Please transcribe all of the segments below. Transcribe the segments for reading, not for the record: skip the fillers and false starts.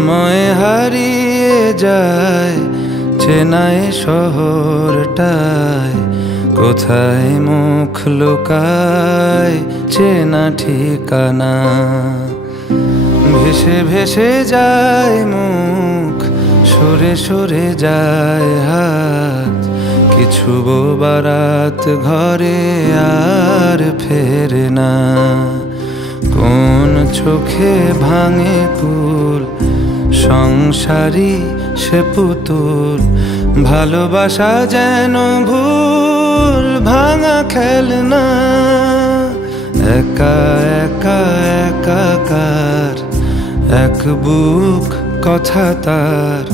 সময় হারিয়ে যায় চেনায় শহরটায়, কোথায় মুখ লুকায় চেনা ঠিকানা। ভেসে ভেসে যায় মুখ, সরে সরে যায় হাত, কিছু বারাত ঘরে আর ফেরে না। কোন চোখে ভাঙে কুল, সংসারী সে পুতুল, ভালোবাসা যেন ভুল ভাঙা খেলনা। একা একা একাকার এক বুক কথা তার,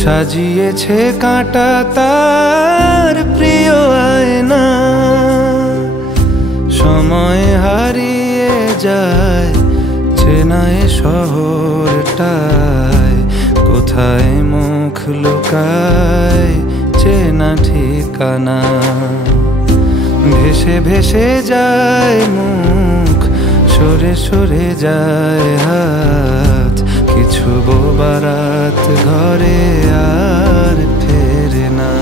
সাজিয়েছে কাঁটা তার প্রিয় আয়না। সময় হারিয়ে যায় চেনায় শহরটায়, কোথায় মুখ লুকায় চেনা ঠিকানা। ভেসে ভেসে যায় মুখ, সরে সরে যায় হাত, কিছু বারাত ঘরে আর ফেরে না।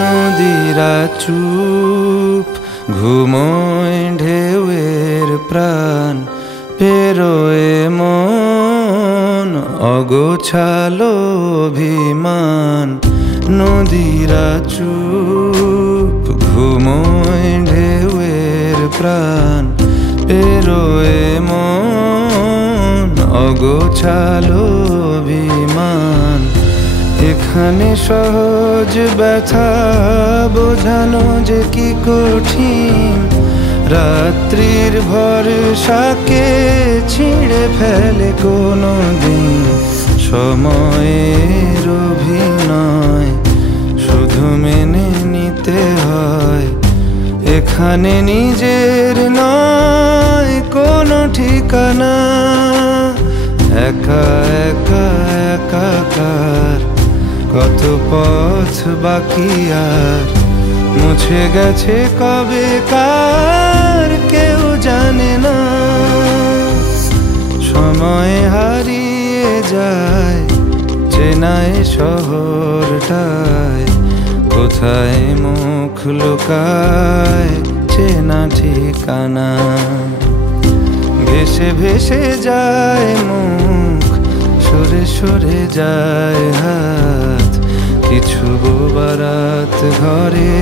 নদীরা চুপ ঘুমোয় ঢেউয়ের প্রাণ, পেরোয় মন অগোছালো অভিমান। নদীরা চুপ ঘুমোয় ঢেউয়ের প্রাণ, পেরোয় মন অগোছালো অভিমান। এখানে সহজ ব্যথা বোঝানো যে কি কঠিন, রাত্রির ভরসাকে ছিঁড়ে ফেলে কোনো দিন। সময়ের অভিনয় শুধু মেনে নিতে হয়, এখানে নিজের নয় কোনো ঠিকানা। একা একা একাকার কত পথ বাকি আর, মুছে গেছে কবে কার কেউ জানে না। সময় হারিয়ে যায় চেনায় শহরটায়, কোথায় মুখ লুকায় চেনা ঠিকানা। ভেসে ভেসে যায় মুখ, সরে সরে যায় হাত, কিছু বারাত ঘরে